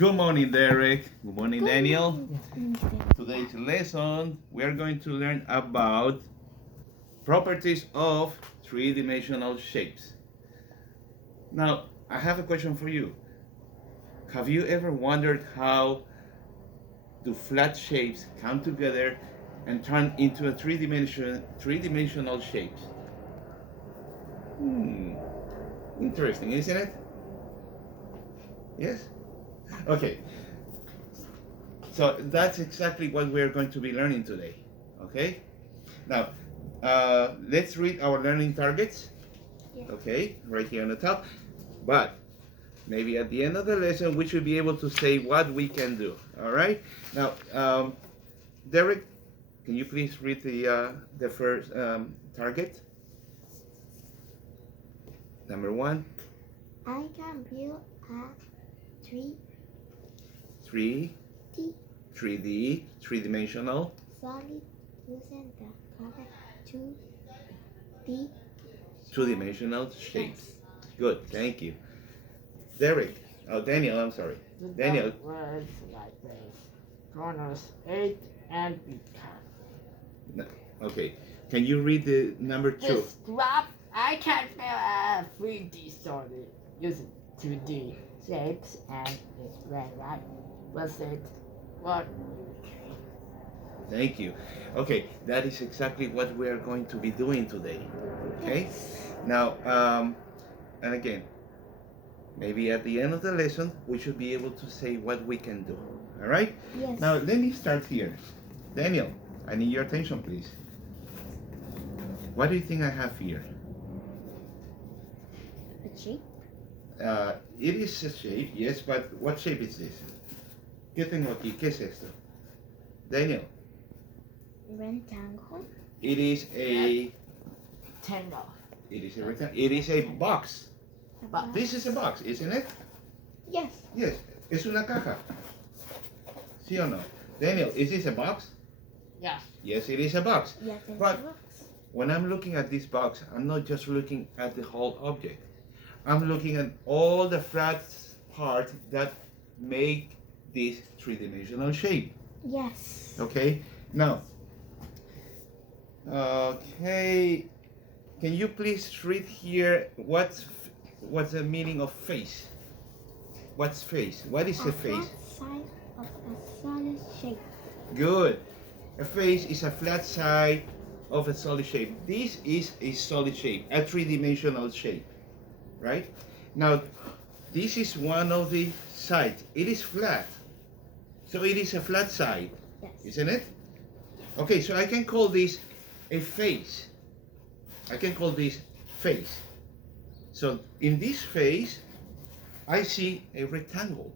Good morning, Derek. Good morning, Daniel. Morning. Today's lesson, we are going to learn about properties of three-dimensional shapes. Now, I have a question for you. Have you ever wondered how do flat shapes come together and turn into a three-dimensional shapes? Interesting, isn't it? Yes? Okay. So that's exactly what we're going to be learning today. Okay? Now, let's read our learning targets. Yes. Okay, right here on the top. But maybe at the end of the lesson, we should be able to say what we can do. All right? Now, Derek, can you please read the first target? Number 1. I can build a 3D, three-dimensional. solid using the correct 2D Two-dimensional shapes. Good, thank you. Derek, Daniel, I'm sorry. Daniel. Words like this. Corners 8 and become. No, okay, can you read the number 2? Describe. I can build a 3D solid using 2D shapes and display right. Was it what? Thank you. Okay, that is exactly what we are going to be doing today. Okay? Now, and again, maybe at the end of the lesson, we should be able to say what we can do. All right? Yes. Now, let me start here. Daniel, I need your attention, please. What do you think I have here? A shape. It is a shape, yes, but what shape is this? ¿Qué tengo aquí? ¿Qué es esto? Daniel, Rectangle. it is a Tangle. rectangle. It is a box. But This is a box, isn't it? Yes. Yes, es una caja. ¿Sí o no? Daniel, is this a box? yes. Yes, it is a box. Yes, it's But- a box. When I'm looking at this box, I'm not just looking at the whole object. I'm looking at all the flat parts that make this three-dimensional shape. Yes. Okay? Now, okay, can you please read here what's the meaning of face? What's face? What is a face? flat side of a solid shape. Good. A face is a flat side of a solid shape. This is a solid shape, a three-dimensional shape, right? Now, this is one of the sides. It is flat, so it is a flat side, Yes. isn't it? Okay, so I can call this a face. I can call this face. So in this face, I see a rectangle,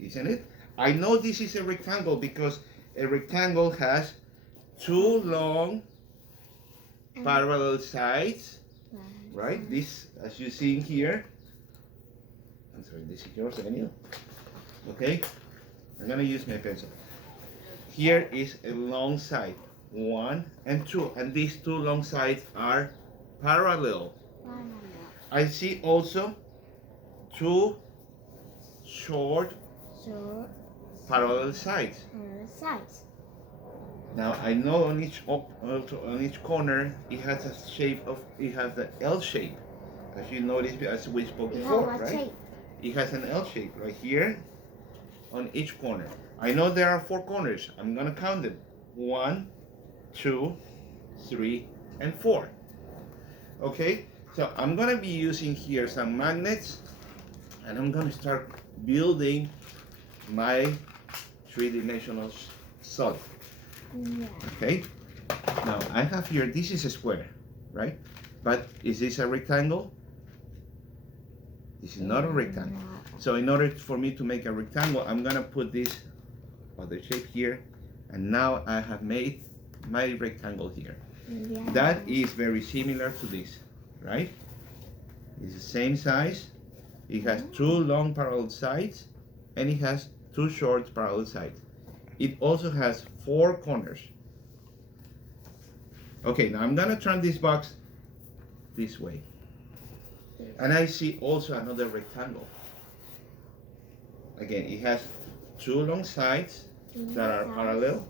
isn't it? I know this is a rectangle because a rectangle has two long And parallel sides, right? This, as you see in here. I'm sorry, this is yours, Daniel. Okay, I'm gonna use my pencil. Here is a long side, 1 and 2, and these two long sides are parallel. I see also two short So, parallel sides. sides. Now I know on each corner it has a shape of, it has the L shape, as you noticed as we spoke We before, have a right? shape. It has an L shape right here on each corner. I know there are 4 corners. I'm gonna count them. 1, 2, 3, and 4. Okay, so I'm gonna be using here some magnets, and I'm gonna start building my three-dimensional solid. Yeah. Okay, now I have here, this is a square, right? But is this a rectangle? This is not a rectangle. So in order for me to make a rectangle, I'm gonna put this other shape here, and now I have made my rectangle here. Yeah. That is very similar to this, right? It's the same size. It has 2 long parallel sides, and it has 2 short parallel sides. It also has 4 corners. Okay, now I'm gonna turn this box this way. And I see also another rectangle. again, it has two long sides that are parallel,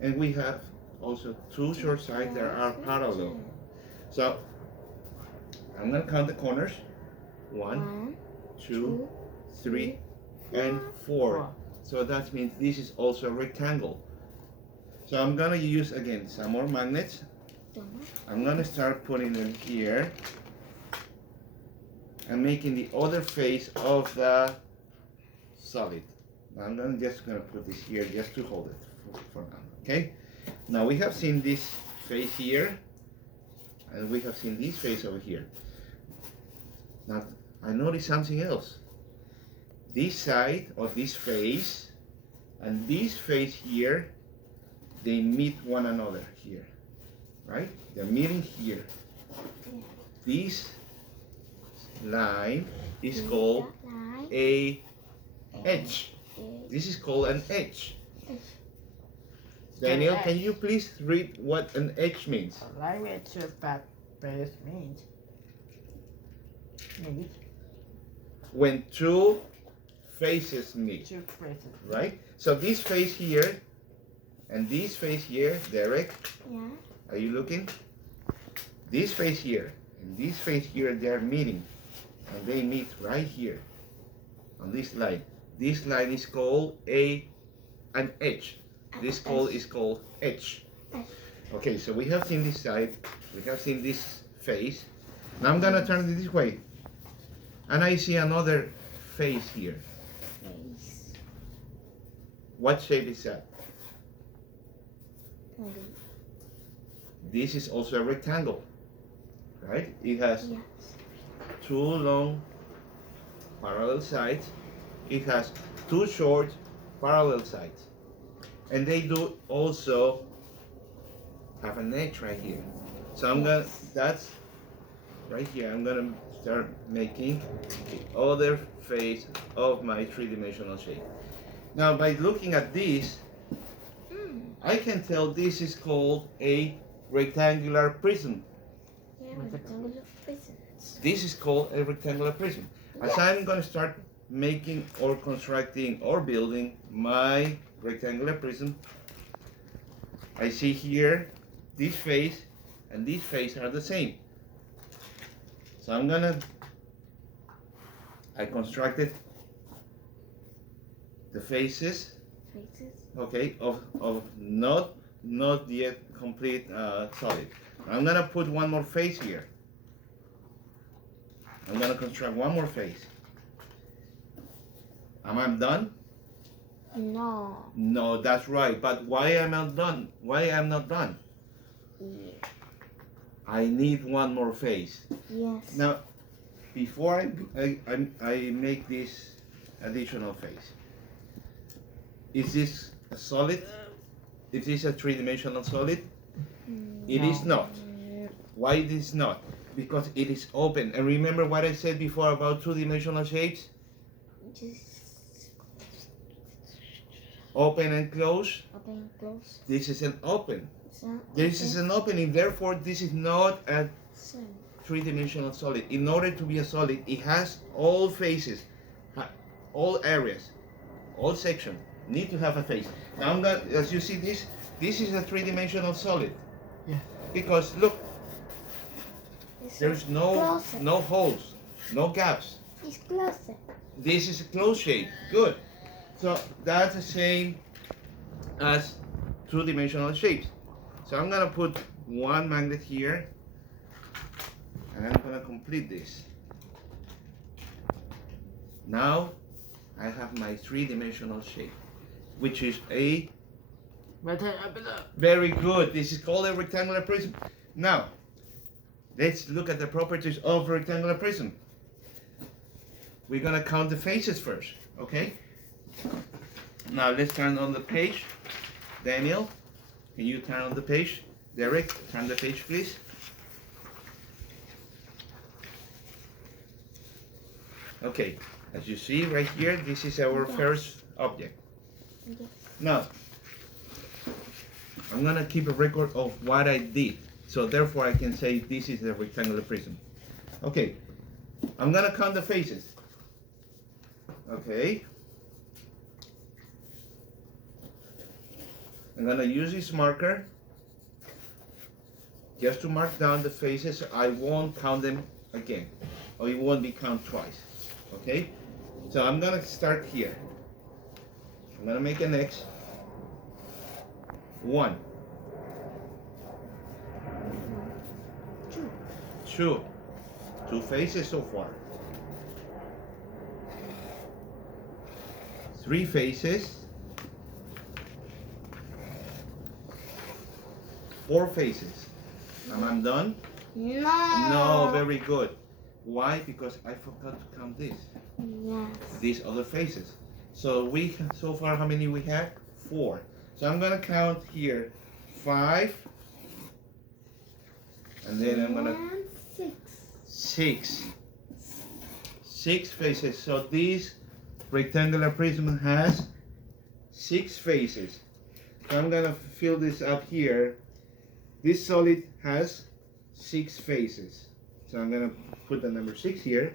and we have also two short sides that are parallel. So I'm gonna count the corners. 1, 2, 3, and 4. So that means this is also a rectangle. So I'm gonna use again some more magnets. I'm gonna start putting them here and making the other face of the solid. I'm just gonna put this here just to hold it for now. Okay. Now we have seen this face here, and we have seen this face over here. Now I noticed something else. This side of this face and this face here, they meet one another here, right? They're meeting here. This line is called a edge. This is called an edge. Daniel, can you please read what an edge means? A line with two base means When two faces meet, two faces. right? So this face here and this face here, Derek, Yeah. are you looking? This face here and this face here, they're meeting, and they meet right here on this line. This line is called an edge. This is called edge. Okay, so we have seen this side, we have seen this face. Now I'm gonna turn it this way, and I see another face here. Face. What shape is that? Ready. This is also a rectangle, right? It has Yes. two long parallel sides. It has two short parallel sides. And they do also have an edge right here. So that's right here. I'm gonna start making the other face of my three-dimensional shape. Now by looking at this, I can tell this is called a rectangular prism. Yeah, rectangular prisms. This is called a rectangular prism. As I'm gonna start making or constructing or building my rectangular prism, I see here this face and this face are the same. So I constructed the faces, okay, of not yet complete solid. I'm gonna put one more face here. I'm gonna construct one more face. Am I done? No. No, that's right. But why am I not done? Why am not done? Yeah. I need one more face. Yes. Now, before I make this additional face, is this a solid? Is this a three-dimensional solid? It is not. Why it is not? Because it is open. And remember what I said before about two-dimensional shapes? Just Open and close. open and close. This is an open. So, This is an opening. Therefore, this is not a so, three-dimensional solid. In order to be a solid, it has all faces, all areas, all sections need to have a face. Now, as you see this is a three-dimensional solid. Yeah. Because look, it's there's no closer. holes, no gaps. It's closer. This is a closed shape. Good. So that's the same as two-dimensional shapes. So I'm gonna put one magnet here, and I'm gonna complete this. Now I have my three-dimensional shape, which is a very good. This is called a rectangular prism. Now let's look at the properties of rectangular prism. We're gonna count the faces first, okay? Now let's turn on the page. Daniel, can you turn on the page? Derek, turn the page, please. Okay, as you see right here, this is our first object. Yes. Now, I'm gonna keep a record of what I did, so therefore I can say this is a rectangular prism. Okay, I'm gonna count the faces. Okay. I'm gonna use this marker just to mark down the faces. I won't count them again, or it won't be count twice. Okay? So I'm gonna start here. I'm gonna make an X. 1, 2, 2 faces so far. 3 faces. 4 faces. Am I done? No. No, very good. Why? Because I forgot to count this. Yes. These other faces. So so far how many we have? 4. So I'm gonna count here 5, and then I'm gonna And 6. 6 faces. So this rectangular prism has 6 faces. So I'm gonna fill this up here. This solid has 6 faces. So I'm gonna put the number 6 here.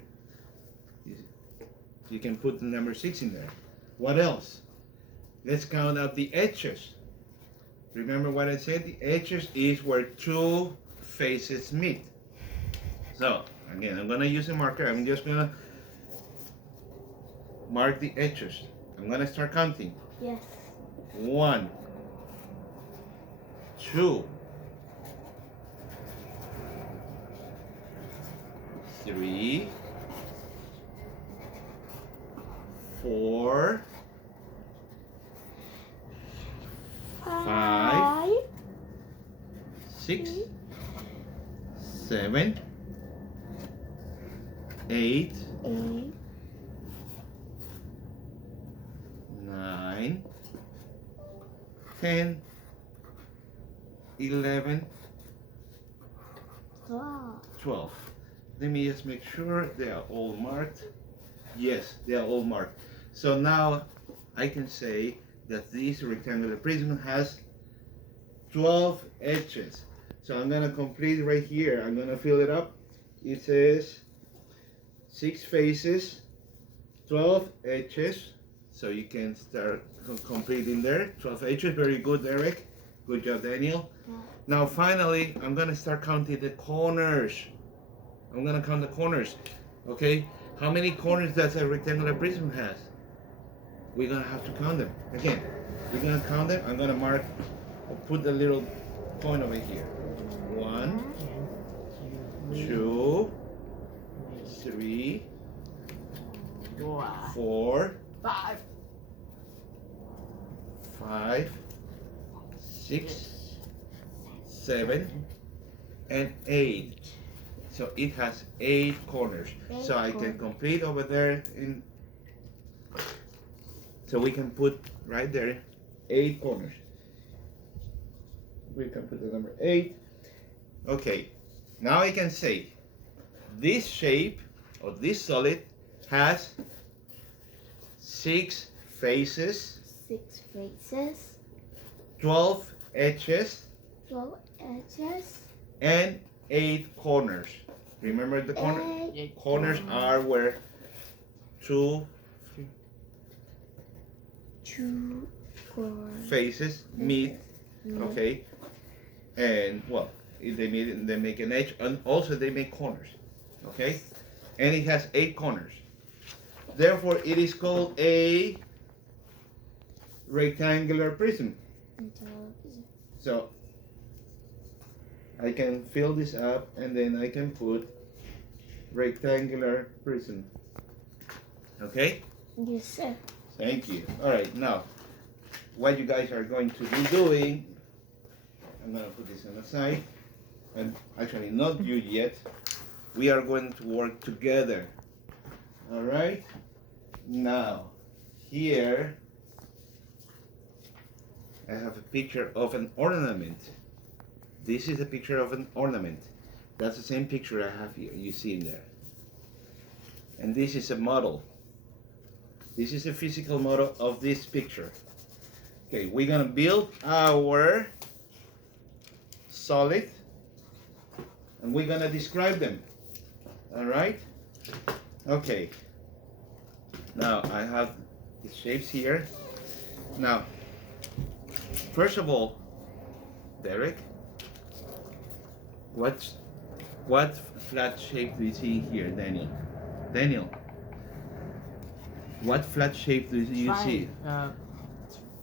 You can put the number 6 in there. What else? Let's count out the edges. Remember what I said? The edges is where 2 faces meet. So again, I'm gonna use a marker. I'm just gonna mark the edges. I'm gonna start counting. Yes. 1, 2, 3, 4, 5, 6, 7, 8, 8, 9, 10, 11, 12. 12. Let me just make sure they are all marked. Yes, they are all marked. So now I can say that this rectangular prism has 12 edges. So I'm gonna complete right here. I'm gonna fill it up. It says 6 faces, 12 edges. So you can start completing there. 12 edges. Very good, Eric. Good job, Daniel. Yeah. Now finally, I'm gonna start counting the corners. I'm gonna count the corners. Okay? How many corners does a rectangular prism has? We're gonna have to count them. Again, we're gonna count them. I'm gonna mark, or put the little point over here. 1, 2, 3, 4, 5, 5, 6, 7, and 8. So it has 8 corners. So I can complete over there in. So we can put right there 8 corners. We can put the number 8. Okay. Now I can say this shape or this solid has 6 faces, 6 faces, 12 edges, 12 edges, and 8 corners. Remember the corner? 8 Corners are where 2 corners. faces meet. Okay, and well, if they meet, they make an edge, and also they make corners. Okay, and it has 8 corners. Therefore, it is called a rectangular prism. So I can fill this up, and then I can put rectangular prism. Okay? Yes, sir. Thank you. All right, now what you guys are going to be doing, I'm gonna put this on the side, and actually not you yet. We are going to work together. All right. Now, here I have a picture of an ornament. This is a picture of an ornament. That's the same picture I have here. You see in there. And this is a model. This is a physical model of this picture. Okay, we're gonna build our solid, and we're gonna describe them. All right? Okay. Now I have the shapes here. Now, first of all, Derek, what flat shape do you see here, Daniel? Daniel, what flat shape do you see?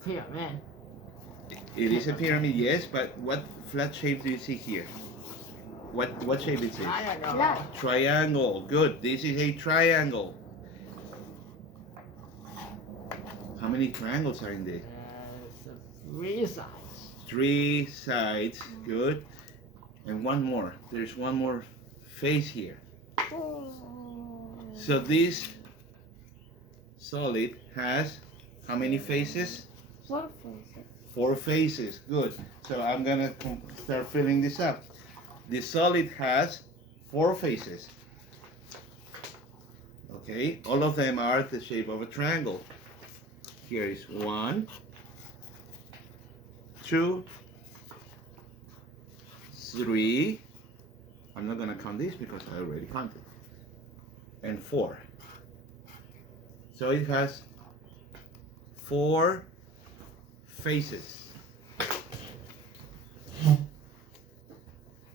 Pyramid. It is a pyramid, yes, but what flat shape do you see here? What shape is it? I don't know. Flat. Triangle. Good. This is a triangle. How many triangles are in there? So 3 sides. 3 sides. Good. And one more. There's one more face here. So this solid has how many faces? 4 faces. 4 faces. Good. So I'm gonna start filling this up. The solid has 4 faces. Okay, all of them are the shape of a triangle. Here is 1, 2, 3. I'm not gonna count this because I already counted. And 4. So it has 4 faces.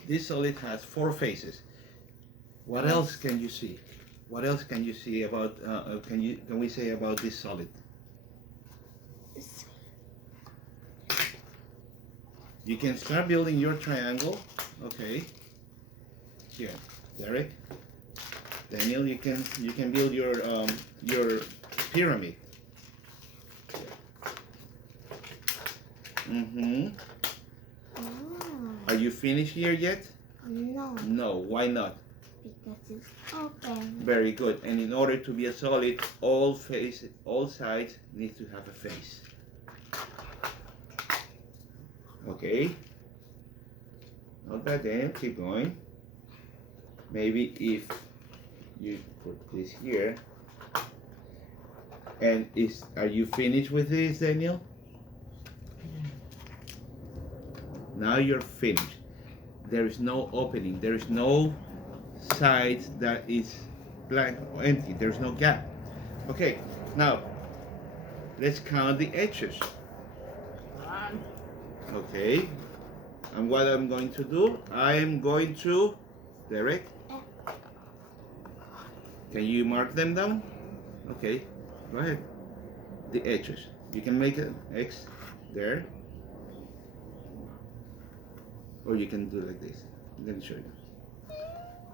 This solid has 4 faces. What else can you see? What else can you see about? Can we say about this solid? You can start building your triangle. Okay. Here, Derek, Daniel, you can build your pyramid. Are you finished here yet? No, No. Why not? because it's open. Very good. And in order to be a solid, all sides need to have a face. Okay. Not bad then. Keep going. Maybe if you put this here. And are you finished with this, Daniel? Now you're finished. There is no opening. There is no side that is blank or empty. There's no gap. Okay, now let's count the edges. 1. Okay, and what I'm going to do, I am going to, Derek, can you mark them down? Okay, go ahead. The edges. You can make an X there. Or you can do like this. I'm going to show you.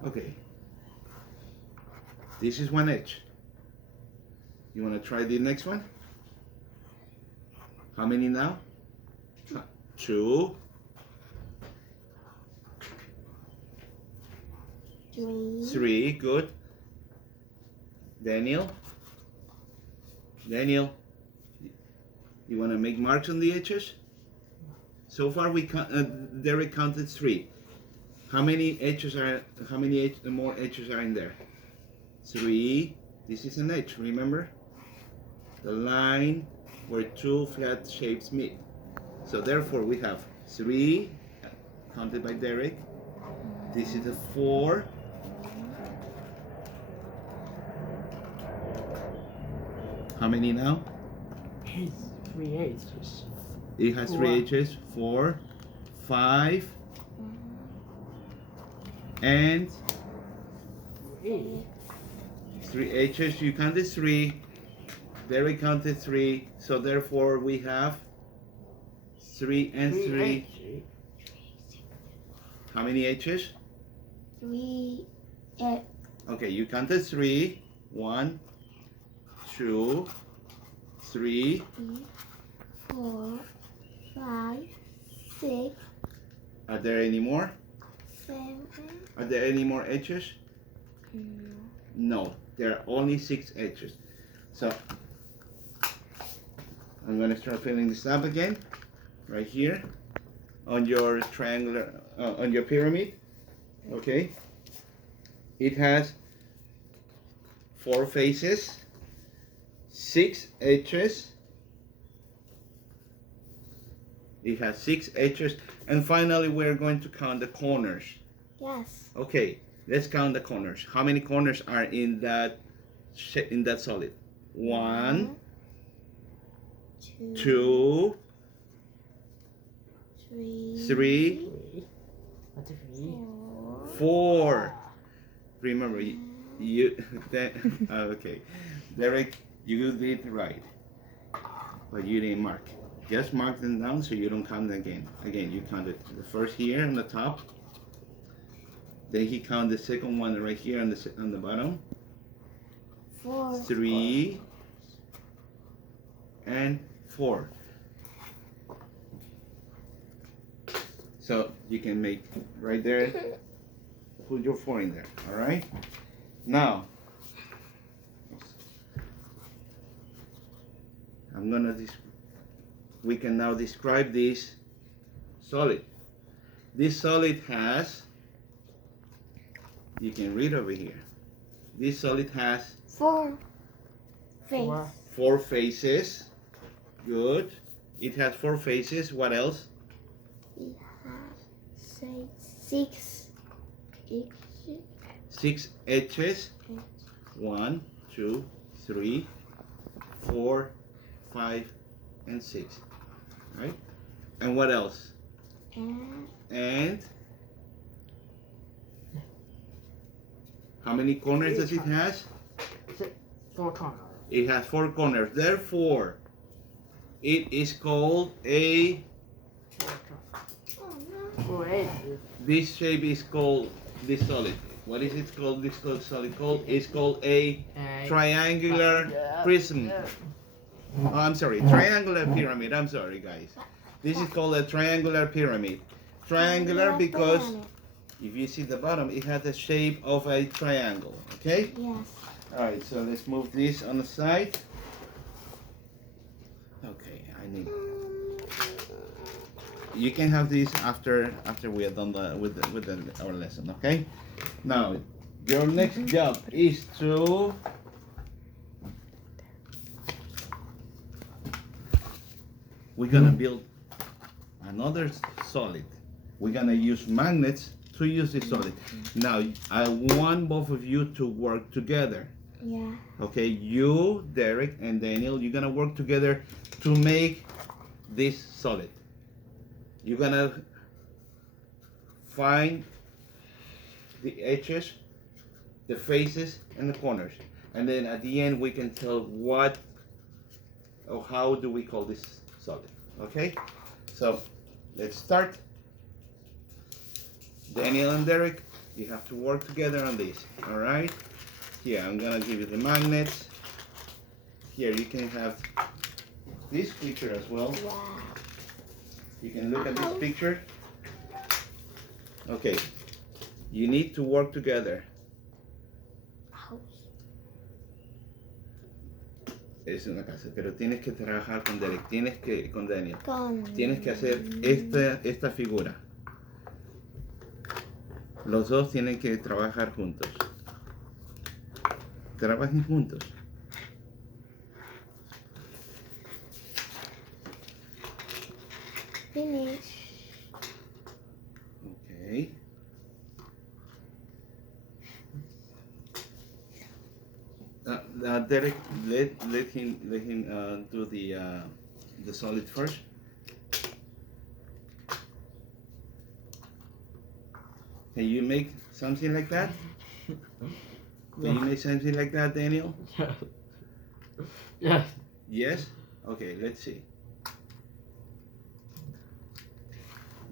Okay. This is one edge. You want to try the next one? How many now? 2. 3. Good. Daniel? Daniel? You want to make marks on the edges? So far, Derek counted 3. How many more edges are in there? 3. This is an edge, remember? The line where 2 flat shapes meet. So therefore, we have 3, counted by Derek. This is a 4. How many now? It's 3 edges. It has 3 edges. 4, 5, and 3. 3 edges. You counted 3. Derek counted 3. So therefore, we have 3 and 3. How many edges? 3. Okay, you counted 3. 1, 2, 3. 4, 5, 6, Are there any more? 7. Are there any more edges? No. No, there are only 6 edges. So I'm going to start filling this up again, right here, on your triangular, on your pyramid. Okay. It has 4 faces, 6 edges. It has 6 edges, and finally we're going to count the corners. Yes. Okay, let's count the corners. How many corners are in that solid? 1, 2, 2, 3, 3, 4, 4. Remember, you that okay, Derek, you did right, but you didn't mark. Just mark them down so you don't count them again. Again, you counted the first here on the top. Then he counted the second one right here on the bottom. 4, 3 and 4. So you can make right there. Put your 4 in there. All right. Now we can now describe this solid. This solid has, you can read over here. This solid has 4 face. 4 faces. Good. It has 4 faces. What else? It has 6 edges. 6 edges. 1, 2, 3, 4, 5, and 6. Right? And what else? And how many corners does it has? 4 corners. It has 4 corners. Therefore, it is called a. Oh no. This shape is called this solid. What is it called? This called solid called? It's called a triangular prism. Oh, I'm sorry, triangular pyramid. I'm sorry, guys. This is called a triangular pyramid. Triangular because if you see the bottom, it has the shape of a triangle. Okay. Yes. All right. So let's move this on the side. Okay. You can have this after we are done with our lesson. Okay. Now, your next job is to we're gonna build another solid. We're gonna use magnets to use this solid. Now, I want both of you to work together. Yeah. Okay, you, Derek, and Daniel, you're gonna work together to make this solid. You're gonna find the edges, the faces, and the corners. And then at the end, we can tell what or how do we call this solid. Okay? So, let's start. Daniel and Derek, you have to work together on this. Alright? Here, I'm gonna give you the magnets. Here, you can have this picture as well. Wow. You can look at this picture. Okay. You need to work together. Es una casa, pero tienes que trabajar con Derek, con Daniel. Tienes que hacer esta figura. Los dos tienen que trabajar juntos. Trabajen juntos. Finish. Okay. Derek, let him do the solid first. Can you make something like that? Can you make something like that, Daniel? Yeah. Yes? Okay, let's see.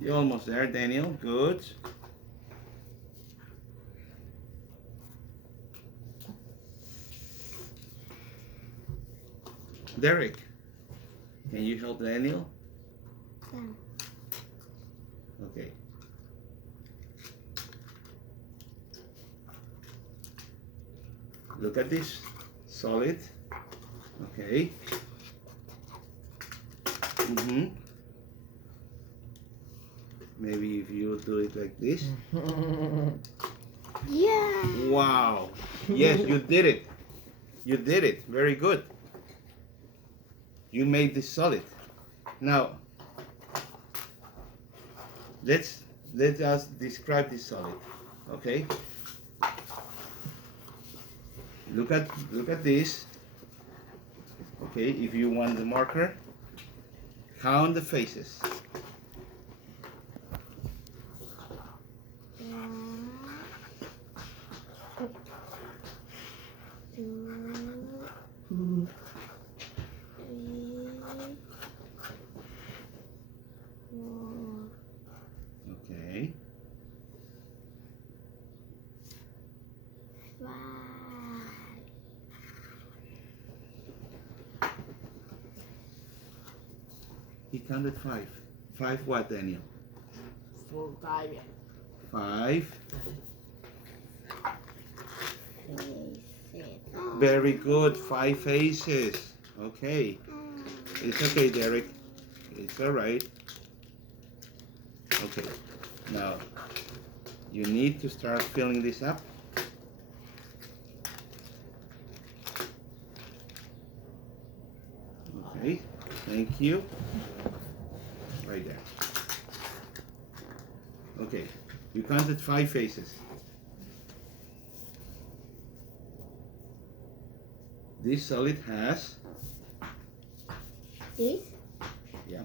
You're almost there, Daniel. Good. Derek, can you help Daniel? Yeah. Okay. Look at this. Solid. Okay. Maybe if you do it like this. Yeah. Wow. Yes, you did it. You did it. Very good. You made this solid. Now, let us describe this solid. Okay. Look at this. Okay, if you want the marker, count the faces. 1, 2, 3, 4, Okay. 5. He counted 5. 5 what, Daniel? 4, 5. 5. Faces. Very good. 5 faces. Okay. It's okay, Derek. It's alright. Okay. Now, you need to start filling this up. Okay. Thank you. Right there. Okay. You counted 5 faces. This solid has, This? yeah,